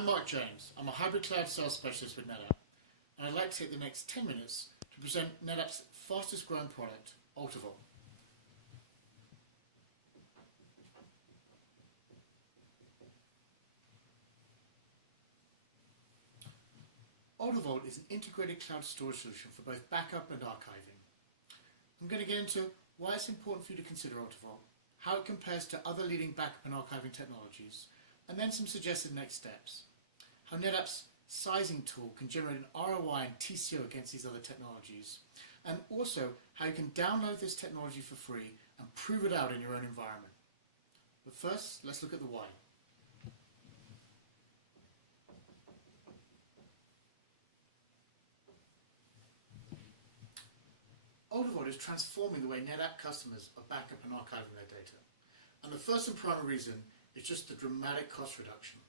I'm Mark James. I'm a hybrid cloud sales specialist with NetApp, and I'd like to take the next 10 minutes to present NetApp's fastest growing product, AltaVault. AltaVault is an integrated cloud storage solution for both backup and archiving. I'm going to get into why it's important for you to consider AltaVault, how it compares to other leading backup and archiving technologies, and then some suggested next steps. How NetApp's sizing tool can generate an ROI and TCO against these other technologies, and also how you can download this technology for free and prove it out in your own environment. But first, let's look at the why. AltaVault is transforming the way NetApp customers are backup and archiving their data. And the first and primary reason is just the dramatic cost reduction.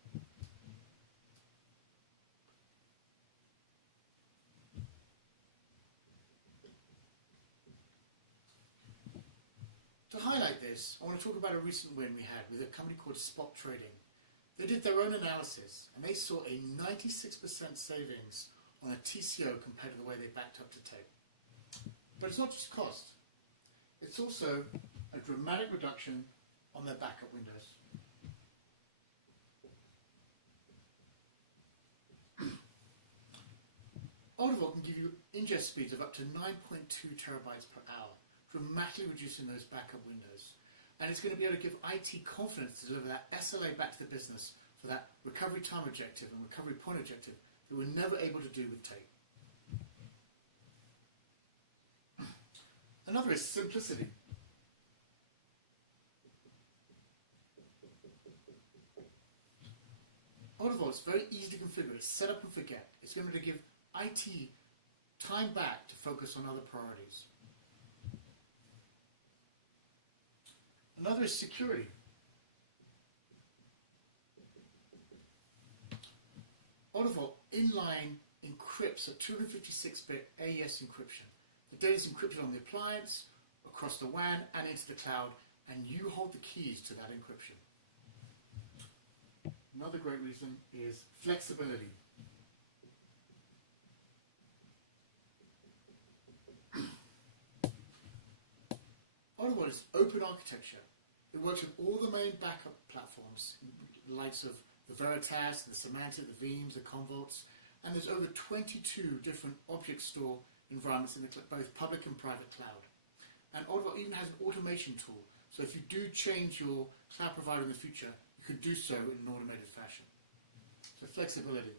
To highlight this, I want to talk about a recent win we had with a company called Spot Trading. They did their own analysis and they saw a 96% savings on a TCO compared to the way they backed up to tape. But it's not just cost, it's also a dramatic reduction on their backup windows. AltaVault can give you ingest speeds of up to 9.2 terabytes per hour, dramatically reducing those backup windows. And it's going to be able to give IT confidence to deliver that SLA back to the business for that recovery time objective and recovery point objective that we're never able to do with tape. Another is simplicity. AltaVault is very easy to configure. It's set up and forget. It's going to give IT time back to focus on other priorities. Another is security. AltaVault inline encrypts a 256-bit AES encryption. The data is encrypted on the appliance, across the WAN, and into the cloud, and you hold the keys to that encryption. Another great reason is flexibility. AltaVault is open architecture. It works with all the main backup platforms, the likes of the Veritas, the Symantec, the Veeams, the Commvaults, and there's over 22 different object store environments in both public and private cloud. And AltaVault even has an automation tool, so if you do change your cloud provider in the future, you can do so in an automated fashion. So flexibility.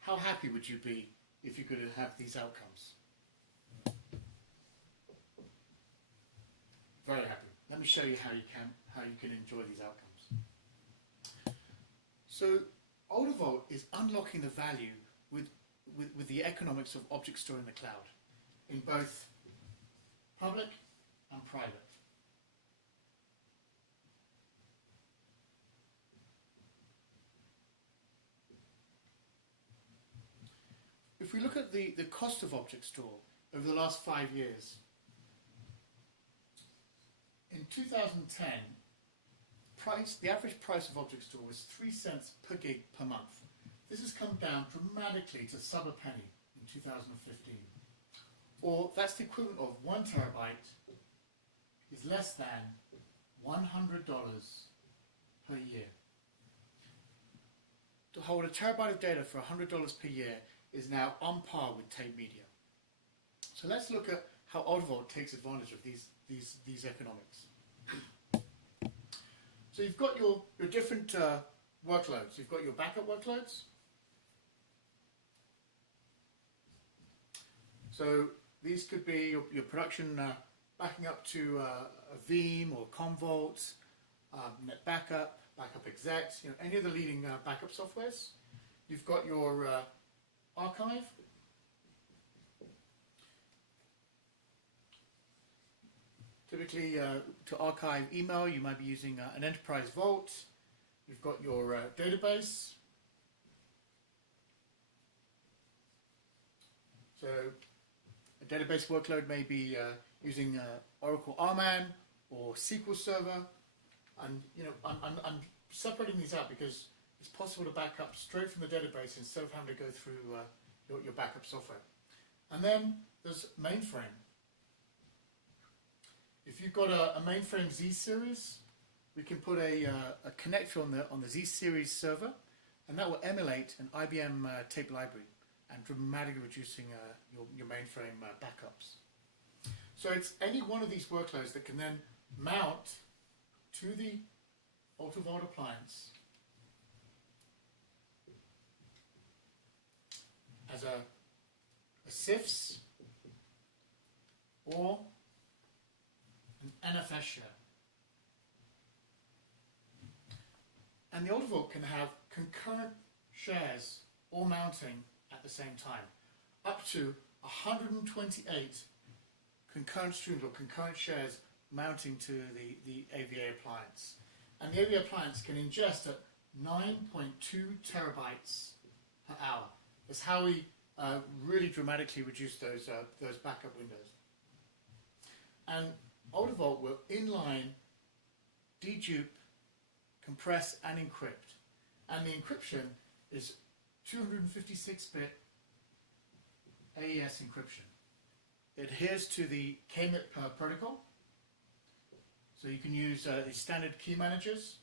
How happy would you be if you could have these outcomes? Very happy. Let me show you how you can enjoy these outcomes. So AltaVault is unlocking the value with the economics of object store in the cloud, in both public and private. If we look at the cost of object store over the last 5 years, in 2010, the average price of object store was 3 cents per gig per month. This has come down dramatically to sub a penny in 2015. Or that's the equivalent of 1 terabyte is less than $100 per year. To hold a terabyte of data for $100 per year is now on par with tape media. So let's look at how AltaVault takes advantage of these economics. So you've got your different workloads. You've got your backup workloads. So these could be your production backing up to a Veeam or Commvault, Net Backup, Backup Exec, any of the leading backup softwares. You've got your archive. Typically, to archive email, you might be using an enterprise vault. You've got your database. So a database workload may be using Oracle RMAN or SQL Server. And I'm separating these out because it's possible to back up straight from the database instead of having to go through your backup software. And then there's mainframe. If you've got a mainframe Z series, we can put a connector on the Z series server, and that will emulate an IBM tape library and dramatically reducing your mainframe backups. So it's any one of these workloads that can then mount to the AltaVault appliance as a CIFS or an NFS share. And the AltaVault can have concurrent shares all mounting at the same time, up to 128 concurrent streams or concurrent shares mounting to the AVA appliance. And the AVA appliance can ingest at 9.2 terabytes per hour. That's how we really dramatically reduce those backup windows. And AltaVault will inline, dedupe, compress, and encrypt. And the encryption is 256-bit AES encryption. It adheres to the KMIP protocol, so you can use the standard key managers.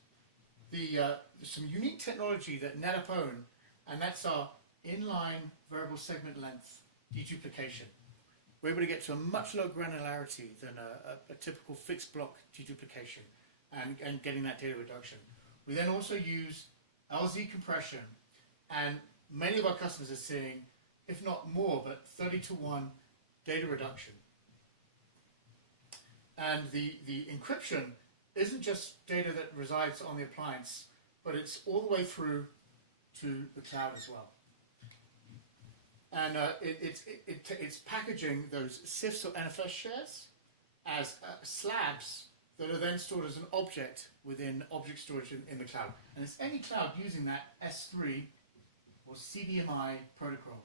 There's some unique technology that NetApp own, and that's our inline variable segment length deduplication. We're able to get to a much lower granularity than a typical fixed block deduplication and getting that data reduction. We then also use LZ compression, and many of our customers are seeing, if not more, but 30-to-1 data reduction. And the encryption isn't just data that resides on the appliance, but it's all the way through to the cloud as well. And it's packaging those CIFS or NFS shares as slabs that are then stored as an object within object storage in the cloud. And it's any cloud using that S3 or CDMI protocol.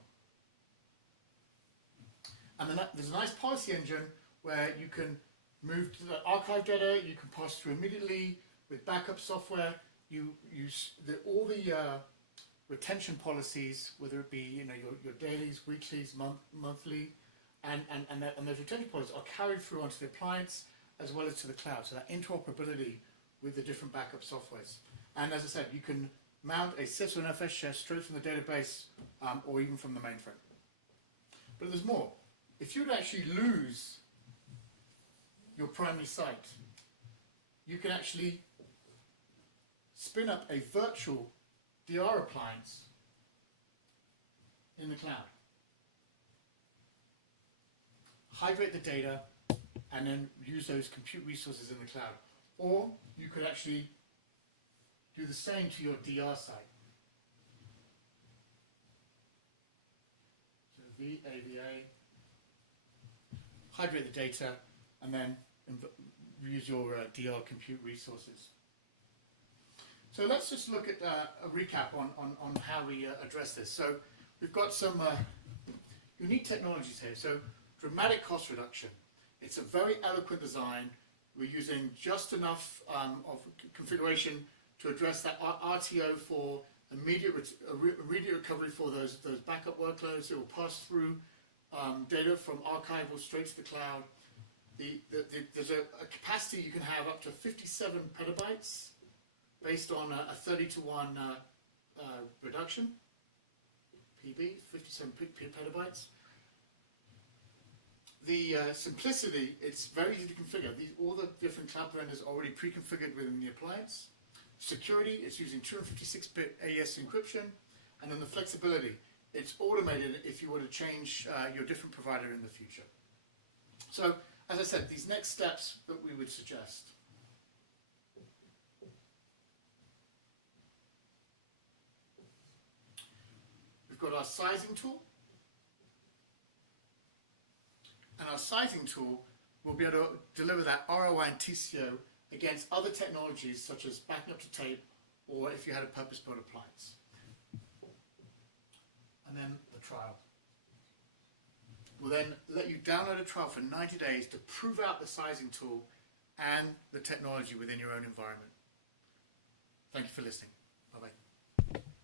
And then there's a nice policy engine where you can move to the archive data, you can pass through immediately with backup software. You use all the retention policies, whether it be your dailies, weeklies, monthly, and those retention policies are carried through onto the appliance as well as to the cloud. So that interoperability with the different backup softwares. And as I said, you can mount a CIFS or NFS share straight from the database or even from the mainframe. But there's more. If you would actually lose your primary site, you can actually spin up a virtual DR appliance in the cloud, hydrate the data, and then use those compute resources in the cloud. Or you could actually do the same to your DR site. So VAVA, hydrate the data, and then use your DR compute resources. So let's just look at a recap on how we address this. So we've got some unique technologies here. So dramatic cost reduction. It's a very eloquent design. We're using just enough of configuration to address that RTO for immediate recovery for those backup workloads. It will pass through data from archival straight to the cloud. There's a capacity you can have up to 57 petabytes based on a 30-to-1 reduction, PB, 57 petabytes. The simplicity, it's very easy to configure. All the different cloud vendors are already pre-configured within the appliance. Security, it's using 256-bit AES encryption. And then the flexibility, it's automated if you were to change your different provider in the future. So, as I said, these next steps that we would suggest. We've got our sizing tool. And our sizing tool will be able to deliver that ROI and TCO against other technologies such as backing up to tape or if you had a purpose-built appliance. And then the trial. We'll then let you download a trial for 90 days to prove out the sizing tool and the technology within your own environment. Thank you for listening.